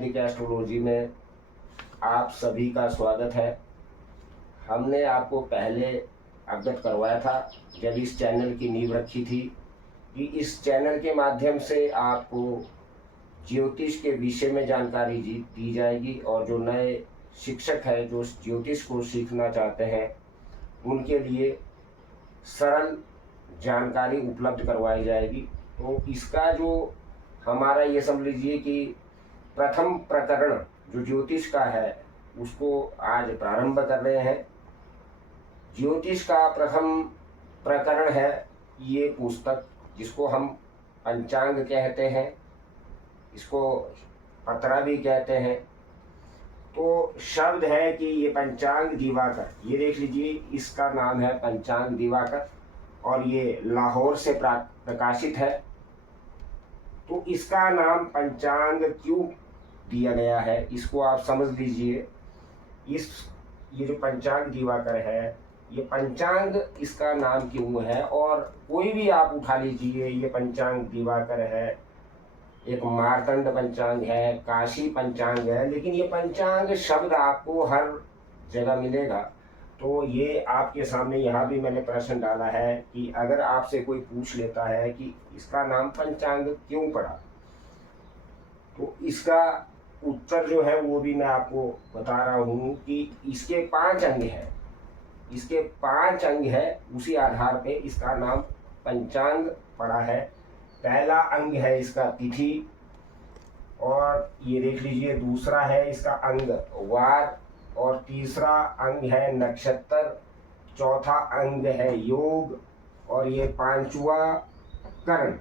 वैदिक एस्ट्रोलॉजी में आप सभी का स्वागत है। हमने आपको पहले अवगत करवाया था जब इस चैनल की नींव रखी थी कि इस चैनल के माध्यम से आपको ज्योतिष के विषय में जानकारी दी जाएगी और जो नए शिक्षक हैं जो ज्योतिष को सीखना चाहते हैं उनके लिए सरल जानकारी उपलब्ध करवाई जाएगी। तो इसका जो हमारा ये समझ लीजिए कि प्रथम प्रकरण जो ज्योतिष का है उसको आज प्रारंभ कर रहे हैं। ज्योतिष का प्रथम प्रकरण है ये पुस्तक जिसको हम पंचांग कहते हैं, इसको पतरा भी कहते हैं। तो शब्द है कि ये पंचांग दिवाकर, ये देख लीजिए इसका नाम है पंचांग दिवाकर और ये लाहौर से प्रकाशित है। तो इसका नाम पंचांग क्यों दिया गया है इसको आप समझ लीजिए। ये जो पंचांग दिवाकर है ये पंचांग इसका नाम क्यों है, और कोई भी आप उठा लीजिए ये पंचांग दिवाकर है, एक मार्तंड पंचांग है, काशी पंचांग है, लेकिन ये पंचांग शब्द आपको हर जगह मिलेगा। तो ये आपके सामने यहाँ भी मैंने प्रश्न डाला है कि अगर आपसे कोई पूछ लेता है कि इसका नाम पंचांग क्यों पड़ा, तो इसका उत्तर जो है वो भी मैं आपको बता रहा हूँ कि इसके 5 अंग हैं, इसके 5 अंग है, उसी आधार पे इसका नाम पंचांग पड़ा है। पहला अंग है इसका तिथि, और ये देख लीजिए दूसरा है इसका अंग वार, और तीसरा अंग है नक्षत्र, चौथा अंग है योग, और ये 5वां कर्ण।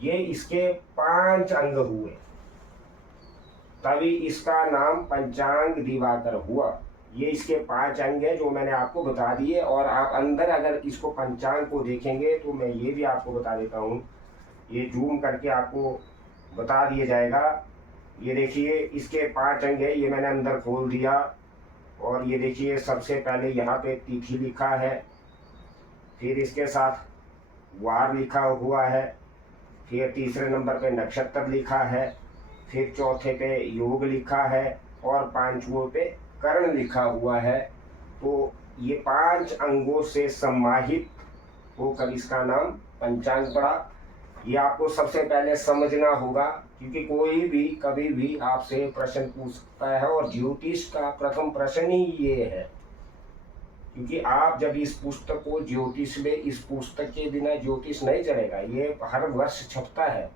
ये इसके 5 अंग हुए, तभी इसका नाम पंचांग दिवाकर हुआ। ये इसके 5 अंग है जो मैंने आपको बता दिए। और आप अंदर अगर इसको पंचांग को देखेंगे तो मैं ये भी आपको बता देता हूँ, ये जूम करके आपको बता दिया जाएगा। ये देखिए इसके 5 अंग है, ये मैंने अंदर खोल दिया, और ये देखिए सबसे पहले यहाँ पे तिथि लिखा है, फिर इसके साथ वार लिखा हुआ है, फिर तीसरे नंबर पे नक्षत्र लिखा है, फिर चौथे पे योग लिखा है, और 5वें पे कर्ण लिखा हुआ है। तो ये 5 अंगों से समाहित होकर इसका नाम पंचांग पड़ा। ये आपको सबसे पहले समझना होगा, क्योंकि कोई भी कभी भी आपसे प्रश्न पूछ सकता है, और ज्योतिष का प्रथम प्रश्न ही ये है। क्योंकि आप जब इस पुस्तक को ज्योतिष में, इस पुस्तक के बिना ज्योतिष नहीं चलेगा, ये हर वर्ष छपता है।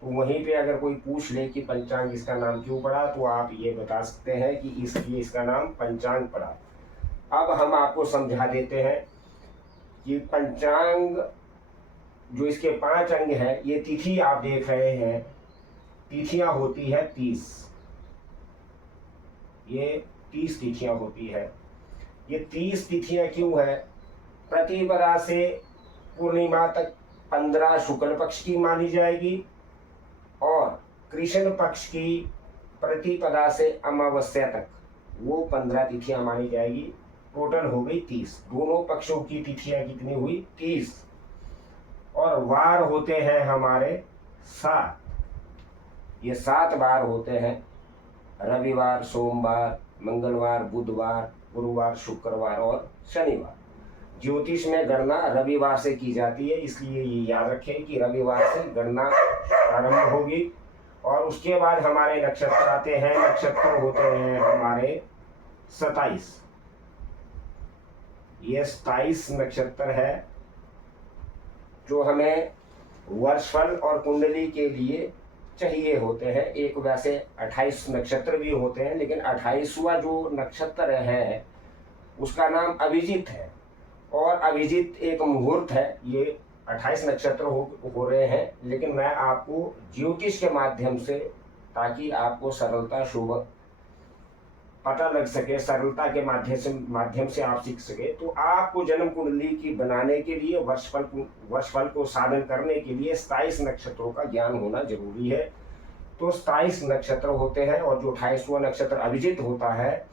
तो वहीं पे अगर कोई पूछ ले कि पंचांग इसका नाम क्यों पड़ा, तो आप ये बता सकते हैं कि इसलिए इसका नाम पंचांग पड़ा। अब हम आपको समझा देते हैं कि पंचांग जो इसके 5 अंग है, ये तिथि आप देख रहे हैं, तिथियां होती है 30, ये 30 तिथियां होती है। ये 30 तिथियां क्यों है? प्रतिपदा से पूर्णिमा तक 15 शुक्ल पक्ष की मानी जाएगी, और कृष्ण पक्ष की प्रतिपदा से अमावस्या तक वो 15 तिथियां मानी जाएगी। टोटल हो गई 30। दोनों पक्षों की तिथियां कितनी हुई? 30। और वार होते हैं हमारे 7। ये 7 बार होते हैं, रविवार, सोमवार, मंगलवार, बुधवार, गुरुवार, शुक्रवार और शनिवार। ज्योतिष में गणना रविवार से की जाती है, इसलिए ये याद रखें कि रविवार से गणना प्रारंभ होगी। और उसके बाद हमारे नक्षत्र आते हैं, नक्षत्र होते हैं हमारे 27। ये 27 नक्षत्र है जो हमें वर्षफल और कुंडली के लिए चाहिए होते हैं। एक वैसे 28 नक्षत्र भी होते हैं, लेकिन 28वां जो नक्षत्र है उसका नाम अभिजीत है, और अभिजीत एक मुहूर्त है। ये 28 नक्षत्र हो रहे हैं, लेकिन मैं आपको ज्योतिष के माध्यम से, ताकि आपको सरलता शुभ पता लग सके, सरलता के माध्यम से आप सीख सके, तो आपको जन्म कुंडली की बनाने के लिए, वर्षफल को साधन करने के लिए 27 नक्षत्रों का ज्ञान होना जरूरी है। तो 27 नक्षत्र होते हैं, और जो 28वां नक्षत्र अभिजीत होता है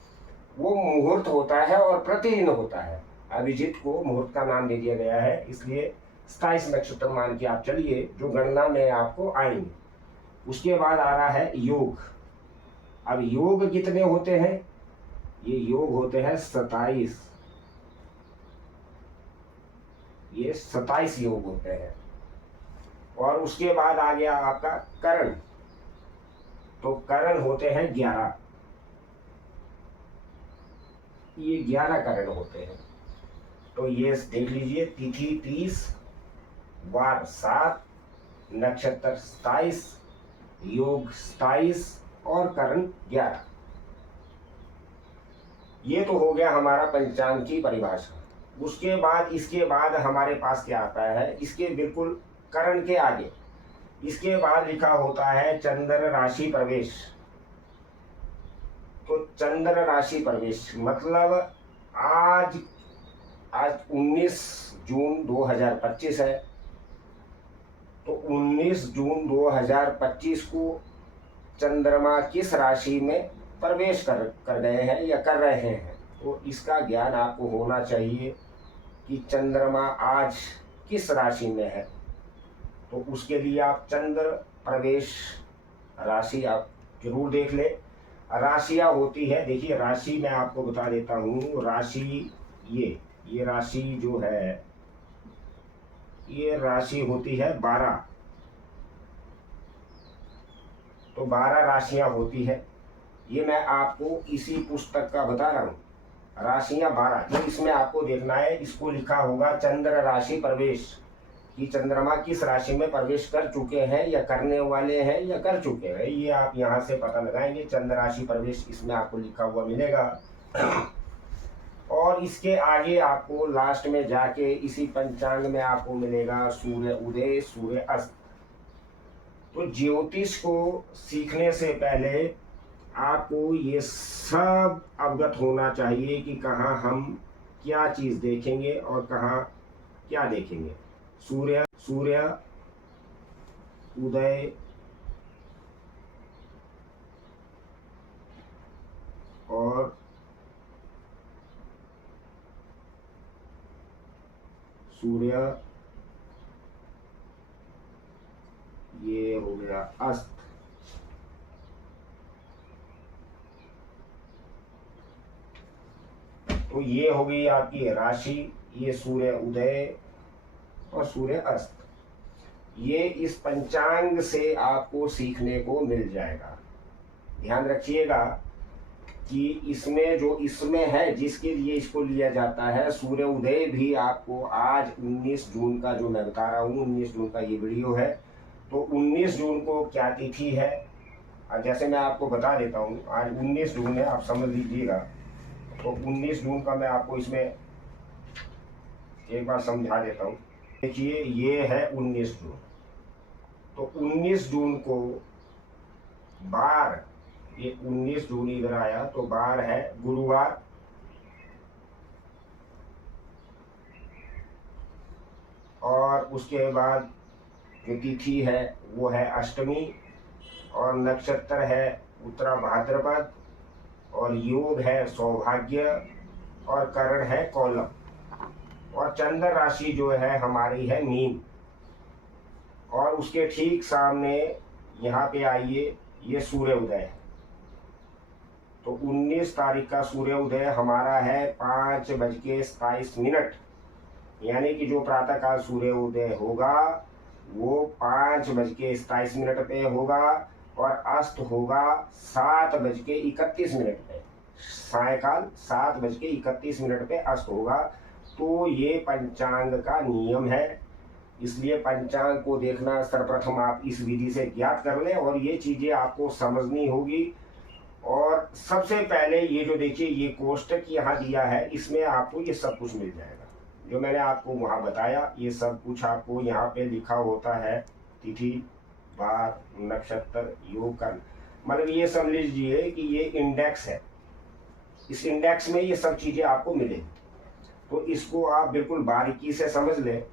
वो मुहूर्त होता है और प्रतिदिन होता है। अभिजीत को मुहूर्त का नाम दे दिया गया है, इसलिए 27 नक्षत्र मान के आप चलिए जो गणना में आपको आएंगे। उसके बाद आ रहा है योग। अब योग कितने होते हैं? ये योग होते हैं 27। ये 27 योग होते हैं। और उसके बाद आ गया आपका करण। तो करण होते हैं 11। ये 11 करण होते हैं। तो ये देख लीजिए, तिथि 30, वार 7, नक्षत्र 27, योग 27 और करण 11। ये तो हो गया हमारा पंचांग की परिभाषा। उसके बाद इसके बाद हमारे पास क्या आता है? इसके बिल्कुल करण के आगे इसके बाद लिखा होता है चंद्र राशि प्रवेश। तो चंद्र राशि प्रवेश मतलब आज 19 जून 2025 है। तो 19 जून 2025 को चंद्रमा किस राशि में प्रवेश कर गए हैं या कर रहे हैं, तो इसका ज्ञान आपको होना चाहिए कि चंद्रमा आज किस राशि में है। तो उसके लिए आप चंद्र प्रवेश राशि आप जरूर देख ले। राशियाँ होती है, देखिए राशि मैं आपको बता देता हूँ। राशि ये राशि जो है, ये राशि होती है 12। तो 12 राशियां होती है। ये मैं आपको इसी पुस्तक का बता रहा हूँ। राशियां 12, तो इसमें आपको देखना है, इसको लिखा होगा चंद्र राशि प्रवेश, कि चंद्रमा किस राशि में प्रवेश कर चुके हैं या करने वाले हैं या कर चुके हैं। ये आप यहाँ से पता लगाएंगे, चंद्र राशि प्रवेश इसमें आपको लिखा हुआ मिलेगा। और इसके आगे आपको लास्ट में जाके इसी पंचांग में आपको मिलेगा सूर्य उदय, सूर्य अस्त। तो ज्योतिष को सीखने से पहले आपको ये सब अवगत होना चाहिए कि कहाँ हम क्या चीज़ देखेंगे और कहाँ क्या देखेंगे। सूर्य उदय और सूर्य, ये हो गया अस्त। तो ये हो गई आपकी राशि, ये सूर्य उदय और सूर्य अस्त। ये इस पंचांग से आपको सीखने को मिल जाएगा। ध्यान रखिएगा कि इसमें है, जिसके लिए इसको लिया जाता है सूर्य उदय भी आपको आज 19 जून का जो मैं बता रहा हूँ, 19 जून का ये वीडियो है। तो 19 जून को क्या तिथि है, जैसे मैं आपको बता देता हूँ, आज 19 जून है, आप समझ लीजिएगा। तो 19 जून का मैं आपको इसमें एक बार समझा देता हूँ। देखिए ये है 19 जून। तो 19 जून को बार, ये 19 जून इधर आया तो बार है गुरुवार। और उसके बाद जो तिथि है वो है अष्टमी, और नक्षत्र है उत्तरा भाद्रपद, और योग है सौभाग्य, और करण है कौलम, और चंद्र राशि जो है हमारी है मीन। और उसके ठीक सामने यहाँ पे आइए, ये सूर्य उदय है। तो 19 तारीख का सूर्य उदय हमारा है 5:27, यानी कि जो प्रातःकाल सूर्य उदय होगा वो 5:27 पे होगा, और अस्त होगा 7:31 पे। सायकाल 7:31 पे अस्त होगा। तो ये पंचांग का नियम है, इसलिए पंचांग को देखना सर्वप्रथम आप इस विधि से ज्ञात कर लें, और ये चीज़ें आपको समझनी होगी। और सबसे पहले ये जो देखिए ये कोष्टक यहाँ दिया है, इसमें आपको ये सब कुछ मिल जाएगा जो मैंने आपको वहाँ बताया। ये सब कुछ आपको यहाँ पे लिखा होता है, तिथि, वार, नक्षत्र, योग, कर्ण, मतलब ये समझ लीजिए कि ये इंडेक्स है। इस इंडेक्स में ये सब चीज़ें आपको मिलेंगी। तो इसको आप बिल्कुल बारीकी से समझ लें,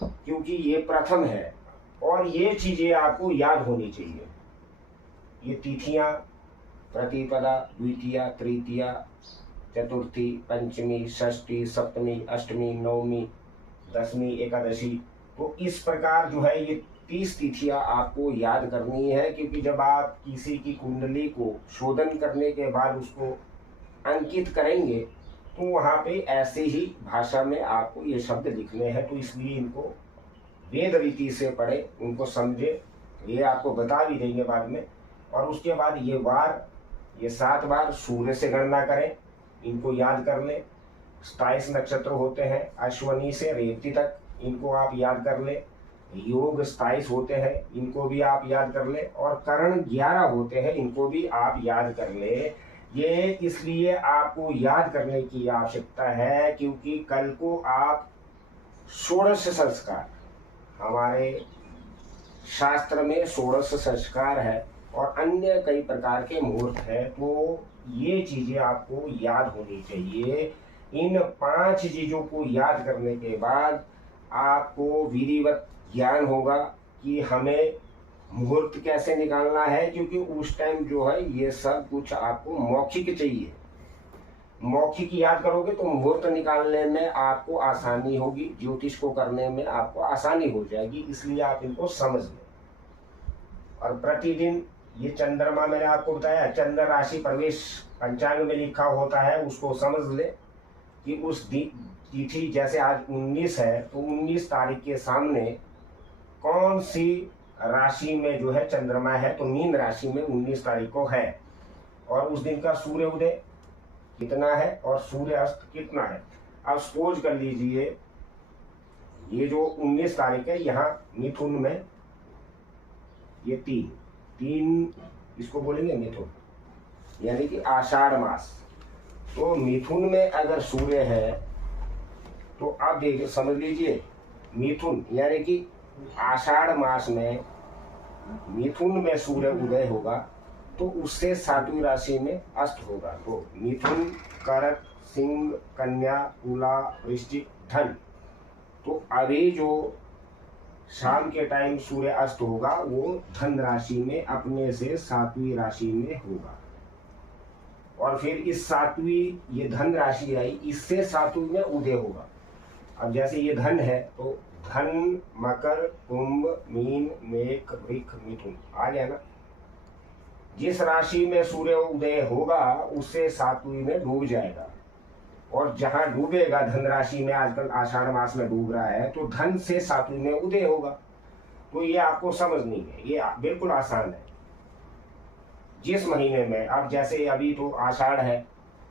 क्योंकि ये प्रथम है और ये चीज़ें आपको याद होनी चाहिए। ये तिथियाँ प्रतिपदा, द्वितीया, तृतीया, चतुर्थी, पंचमी, षष्ठी, सप्तमी, अष्टमी, नवमी, दसवीं, एकादशी। तो इस प्रकार जो है ये 30 तिथियां आपको याद करनी है, क्योंकि जब आप किसी की कुंडली को शोधन करने के बाद उसको अंकित करेंगे तो वहाँ पे ऐसे ही भाषा में आपको ये शब्द लिखने हैं। तो इसलिए इनको वेद रीति से पढ़े, उनको समझे, ये आपको बता भी देंगे बाद में। और उसके बाद ये वार, ये 7 बार सूर्य से गणना करें, इनको याद कर लें। 27 नक्षत्र होते हैं, अश्वनी से रेवती तक, इनको आप याद कर लें। योग 27 होते हैं, इनको भी आप याद कर लें। और कर्ण 11 होते हैं, इनको भी आप याद कर लें। ये इसलिए आपको याद करने की आवश्यकता है क्योंकि कल को आप षोडश संस्कार, हमारे शास्त्र में षोडश संस्कार है और अन्य कई प्रकार के मुहूर्त है, तो ये चीजें आपको याद होनी चाहिए। इन 5 चीजों को याद करने के बाद आपको विधिवत ज्ञान होगा कि हमें मुहूर्त कैसे निकालना है, क्योंकि उस टाइम जो है ये सब कुछ आपको मौखिक चाहिए। मौखिक याद करोगे तो मुहूर्त निकालने में आपको आसानी होगी, ज्योतिष को करने में आपको आसानी हो जाएगी। इसलिए आप इनको समझ लें। और प्रतिदिन ये चंद्रमा, मैंने आपको बताया चंद्र राशि प्रवेश पंचांग में लिखा होता है, उसको समझ ले कि उस तिथि, जैसे आज 19 है तो 19 तारीख के सामने कौन सी राशि में जो है चंद्रमा है, तो मीन राशि में 19 तारीख को है। और उस दिन का सूर्य उदय कितना है और सूर्य अस्त कितना है। अब सपोज कर लीजिए ये जो 19 तारीख है, यहाँ मिथुन में ये तीन इसको बोलेंगे मिथुन, यानी कि आषाढ़ मास। तो मिथुन में अगर सूर्य है तो आप देखिए, समझ लीजिए मिथुन यानी कि आषाढ़ मास में मिथुन में सूर्य उदय होगा तो उससे 7वीं राशि में अस्त होगा। तो मिथुन, कर्क, सिंह, कन्या, तुला, वृश्चिक, धन। तो अभी जो शाम के टाइम सूर्य अस्त होगा वो धन राशि में अपने से 7वीं राशि में होगा। और फिर इस 7वीं ये धन राशि आई, इससे 7वीं में उदय होगा। अब जैसे ये धन है तो धन, मकर, कुंभ, मीन, मेष, वृष, मिथुन आ गया ना। जिस राशि में सूर्य उदय होगा उससे 7वीं में डूब जाएगा। और जहां डूबेगा धन राशि में, आजकल आषाढ़ मास में डूब रहा है, तो धन से 7वीं में उदय होगा। तो ये आपको समझनी है, ये बिल्कुल आसान है। जिस महीने में, अब जैसे अभी तो आषाढ़ है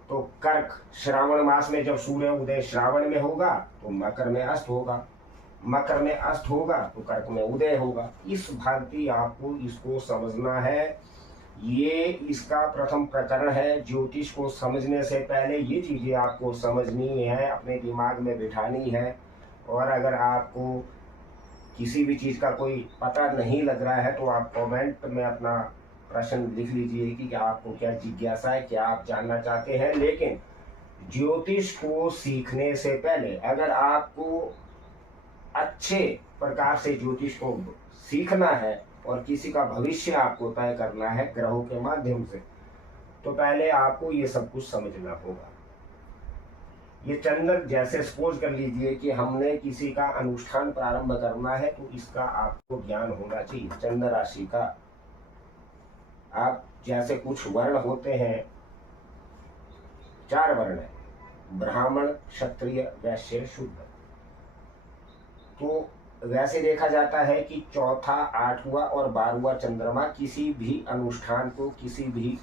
तो कर्क श्रावण मास में जब सूर्य उदय श्रावण में होगा तो मकर में अस्त होगा, मकर में अस्त होगा तो कर्क में उदय होगा। इस भांति आपको इसको समझना है। ये इसका प्रथम प्रकरण है। ज्योतिष को समझने से पहले ये चीजें आपको समझनी है, अपने दिमाग में बिठानी है। और अगर आपको किसी भी चीज का कोई पता नहीं लग रहा है तो आप कमेंट में अपना प्रश्न लिख लीजिए कि आपको क्या जिज्ञासा है, क्या आप जानना चाहते हैं। लेकिन ज्योतिष को सीखने से पहले अगर आपको अच्छे प्रकार से ज्योतिष को सीखना है और किसी का भविष्य आपको तय करना है ग्रहों के माध्यम से, तो पहले आपको ये सब कुछ समझना होगा। ये चंद्र, जैसे सपोज कर लीजिए कि हमने किसी का अनुष्ठान प्रारंभ करना है तो इसका आपको ज्ञान होना चाहिए, चंद्र राशि का। आप जैसे कुछ वर्ण होते हैं, 4 वर्ण है, ब्राह्मण, क्षत्रिय, वैश्य, शूद्र। तो वैसे देखा जाता है कि चौथा, 8वां और 12वां चंद्रमा किसी भी अनुष्ठान को, किसी भी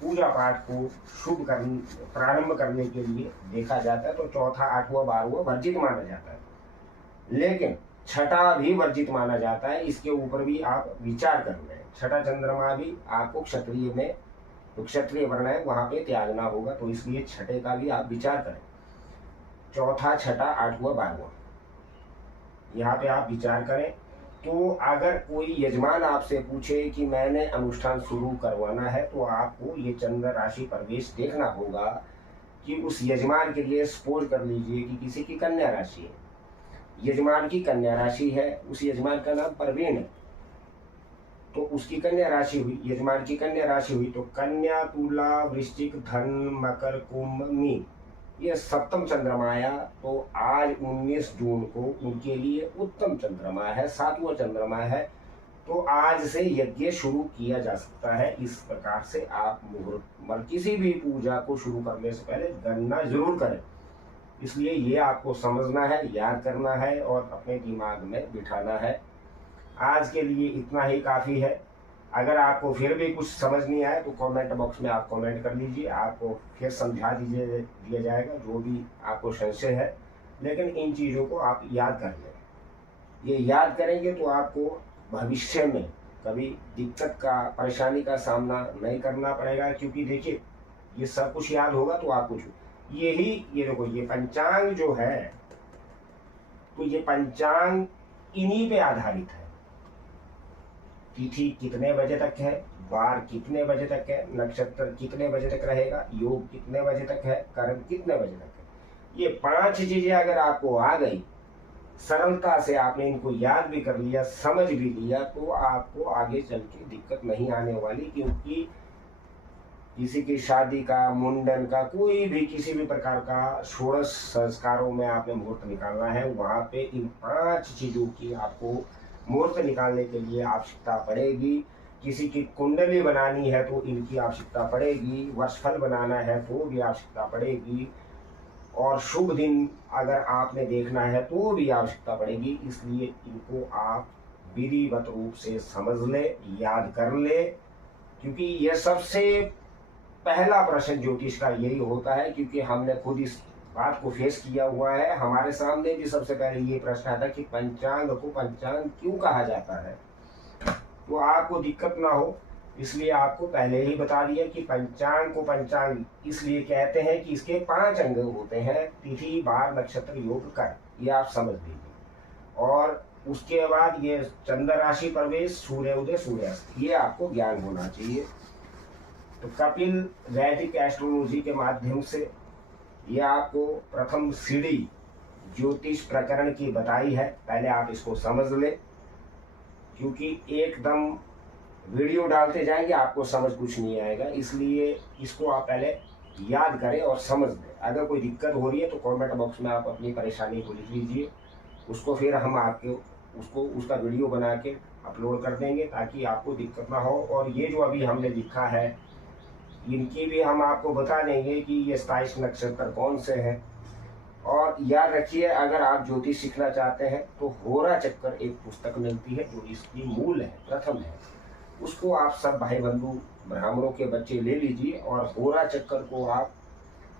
पूजा पाठ को शुभ प्रारंभ करने के लिए देखा जाता है। तो चौथा, 8वां, 12वां वर्जित माना जाता है, लेकिन छठा भी वर्जित माना जाता है। इसके ऊपर भी आप विचार कर लें। छठा चंद्रमा भी आपको क्षत्रिय में, तो क्षत्रिय वर्ण है वहां पे त्यागना होगा, तो इसलिए छठे का भी आप विचार करें। चौथा, छठा, 8वां, 12वां, यहाँ पे आप विचार करें। तो अगर कोई यजमान आपसे पूछे कि मैंने अनुष्ठान शुरू करवाना है, तो आपको ये चंद्र राशि प्रवेश देखना होगा कि उस यजमान के लिए, सपोज कर लीजिए कि किसी की कन्या राशि है, यजमान की कन्या राशि है, उस यजमान का नाम प्रवीण है, तो उसकी कन्या राशि हुई, यजमान की कन्या राशि हुई। तो कन्या, तुला, वृश्चिक, धन, मकर, कुंभ, मीन, ये सप्तम चंद्रमा आया, तो आज 19 जून को उनके लिए उत्तम चंद्रमा है, 7वां चंद्रमा है। तो आज से यज्ञ शुरू किया जा सकता है। इस प्रकार से आप मुहूर्त किसी भी पूजा को शुरू करने से पहले गणना जरूर करें। इसलिए ये आपको समझना है, याद करना है और अपने दिमाग में बिठाना है। आज के लिए इतना ही काफ़ी है। अगर आपको फिर भी कुछ समझ नहीं आए तो कमेंट बॉक्स में आप कमेंट कर लीजिए, आपको फिर समझा दिया जाएगा जो भी आपको संशय है। लेकिन इन चीज़ों को आप याद कर लें। ये याद करेंगे तो आपको भविष्य में कभी दिक्कत का, परेशानी का सामना नहीं करना पड़ेगा। क्योंकि देखिए, ये सब कुछ याद होगा तो आप कुछ ये देखो, ये पंचांग जो है, तो ये पंचांग इन्हीं पे आधारित है। तिथि कितने बजे तक है, वार कितने बजे तक है, नक्षत्र कितने बजे तक रहेगा, योग कितने बजे तक है, कर्म कितने बजे तक है। ये 5 चीजें अगर आपको आ गई, सरलता से आपने इनको याद भी कर लिया, समझ भी लिया, तो आपको आगे चल के दिक्कत नहीं आने वाली। क्योंकि किसी की शादी का, मुंडन का, कोई भी किसी भी प्रकार का षोडश संस्कारों में आपने मुहूर्त निकालना है, वहाँ पे इन 5 चीज़ों की आपको मुहूर्त निकालने के लिए आवश्यकता पड़ेगी। किसी की कुंडली बनानी है तो इनकी आवश्यकता पड़ेगी, वर्षफल बनाना है तो भी आवश्यकता पड़ेगी, और शुभ दिन अगर आपने देखना है तो भी आवश्यकता पड़ेगी। इसलिए इनको आप विधिवत रूप से समझ ले, याद कर ले। क्योंकि यह सबसे पहला प्रश्न ज्योतिष का यही होता है, क्योंकि हमने खुद इस बात को फेस किया हुआ है। हमारे सामने भी सबसे पहले ये प्रश्न आता है कि पंचांग को पंचांग क्यों कहा जाता है। तो आपको दिक्कत ना हो इसलिए आपको पहले ही बता दिया कि पंचांग को पंचांग इसलिए कहते हैं कि इसके 5 अंग होते हैं, तिथि, वार, नक्षत्र, योग, कर। ये आप समझ लीजिए। और उसके बाद ये चंद्र राशि प्रवेश, सूर्योदय, सूर्यास्त, ये आपको ज्ञान होना चाहिए। तो कपिल वैदिक एस्ट्रोलॉजी के माध्यम से ये आपको प्रथम सीढ़ी ज्योतिष प्रकरण की बताई है। पहले आप इसको समझ ले, क्योंकि एकदम वीडियो डालते जाएंगे आपको समझ कुछ नहीं आएगा। इसलिए इसको आप पहले याद करें और समझ लें। अगर कोई दिक्कत हो रही है तो कमेंट बॉक्स में आप अपनी परेशानी को लिख लीजिए, उसको फिर हम आपके उसका वीडियो बना के अपलोड कर देंगे ताकि आपको दिक्कत ना हो। और ये जो अभी हमने लिखा है इनकी भी हम आपको बता देंगे कि ये 27 नक्षत्र कौन से हैं। और याद रखिए, अगर आप ज्योतिष सीखना चाहते हैं तो होरा चक्कर एक पुस्तक मिलती है जो इसकी मूल है, प्रथम है। उसको आप सब भाई बंधु ब्राह्मणों के बच्चे ले लीजिए और होरा चक्कर को आप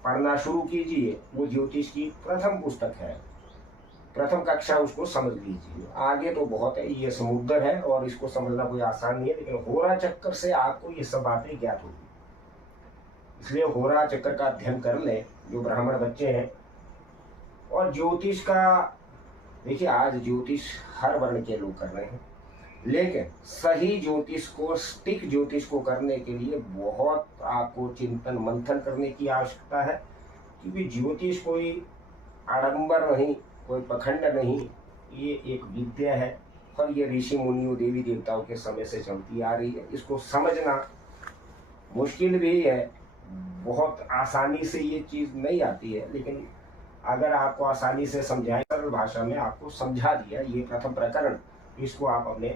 पढ़ना शुरू कीजिए। वो ज्योतिष की प्रथम पुस्तक है, प्रथम कक्षा उसको समझ लीजिए। आगे तो बहुत है, ये समुद्र है और इसको समझना कोई आसान नहीं है, लेकिन होरा चक्कर से आपको ये सब बातें ज्ञात होगी। इसलिए होरा चक्कर का अध्ययन कर ले जो ब्राह्मण बच्चे हैं। और ज्योतिष का देखिए, आज ज्योतिष हर वर्ण के लोग कर रहे हैं, लेकिन सही ज्योतिष को, स्टिक ज्योतिष को करने के लिए बहुत आपको चिंतन मंथन करने की आवश्यकता है। क्योंकि ज्योतिष कोई आडंबर नहीं, कोई पखंड नहीं, ये एक विद्या है और ये ऋषि मुनियों, देवी देवताओं के समय से चलती आ रही है। इसको समझना मुश्किल भी है, बहुत आसानी से ये चीज़ नहीं आती है, लेकिन अगर आपको आसानी से समझाए, सरल भाषा में आपको समझा दिया ये प्रथम प्रकरण, इसको आप अपने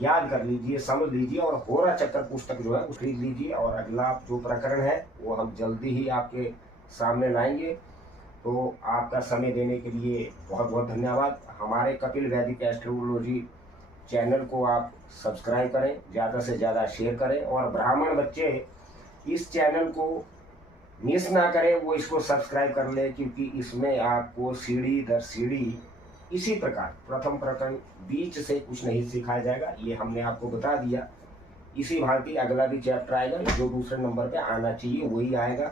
याद कर लीजिए, समझ लीजिए। और होरा चक्कर पुस्तक जो है वो खरीद लीजिए। और अगला जो प्रकरण है वो हम जल्दी ही आपके सामने लाएंगे। तो आपका समय देने के लिए बहुत बहुत धन्यवाद। हमारे कपिल वैदिक एस्ट्रोलॉजी चैनल को आप सब्सक्राइब करें, ज़्यादा से ज़्यादा शेयर करें। और ब्राह्मण बच्चे इस चैनल को मिस ना करें, वो इसको सब्सक्राइब कर ले, क्योंकि इसमें आपको सीढ़ी दर सीढ़ी इसी प्रकार प्रथम प्रकरण बीच से कुछ नहीं सिखाया जाएगा। ये हमने आपको बता दिया। इसी भांति अगला भी चैप्टर आएगा, जो दूसरे नंबर पे आना चाहिए वही आएगा।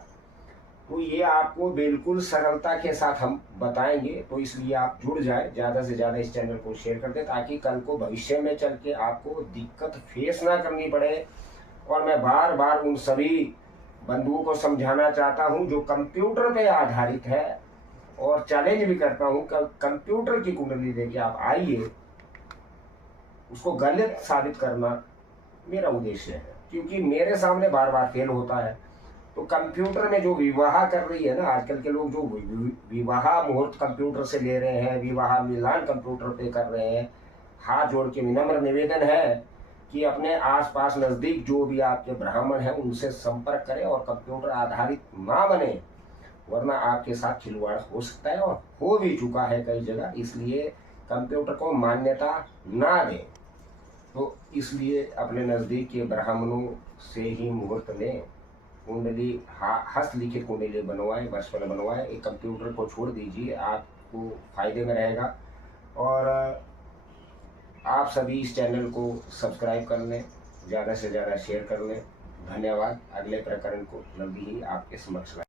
तो ये आपको बिल्कुल सरलता के साथ हम बताएंगे। तो इसलिए आप जुड़ जाए, ज़्यादा से ज़्यादा इस चैनल को शेयर कर दें, ताकि कल को भविष्य में चल के आपको दिक्कत फेस ना करनी पड़े। और मैं बार बार उन सभी बंधुओं को समझाना चाहता हूं जो कंप्यूटर पे आधारित है, और चैलेंज भी करता हूं कि कंप्यूटर की कुंडली लेके आप आइए, उसको गलत साबित करना मेरा उद्देश्य है। क्योंकि मेरे सामने बार बार फेल होता है। तो कंप्यूटर में जो विवाह कर रही है ना आजकल के लोग, जो विवाह मुहूर्त कंप्यूटर से ले रहे हैं, विवाह मिलान कंप्यूटर पे कर रहे हैं, हाथ जोड़ के विनम्र निवेदन है कि अपने आसपास नज़दीक जो भी आपके ब्राह्मण हैं उनसे संपर्क करें और कंप्यूटर आधारित ना बने, वरना आपके साथ खिलवाड़ हो सकता है और हो भी चुका है कई जगह। इसलिए कंप्यूटर को मान्यता ना दें। तो इसलिए अपने नज़दीक के ब्राह्मणों से ही मुहूर्त लें, कुंडली हस्तलिखित कुंडली बनवाएं, वर्षफल बनवाएं। एक कंप्यूटर को छोड़ दीजिए, आपको फायदे में रहेगा। और आप सभी इस चैनल को सब्सक्राइब कर लें, ज़्यादा से ज़्यादा शेयर कर लें। धन्यवाद। अगले प्रकरण को जल्दी ही आपके समक्ष लाएं।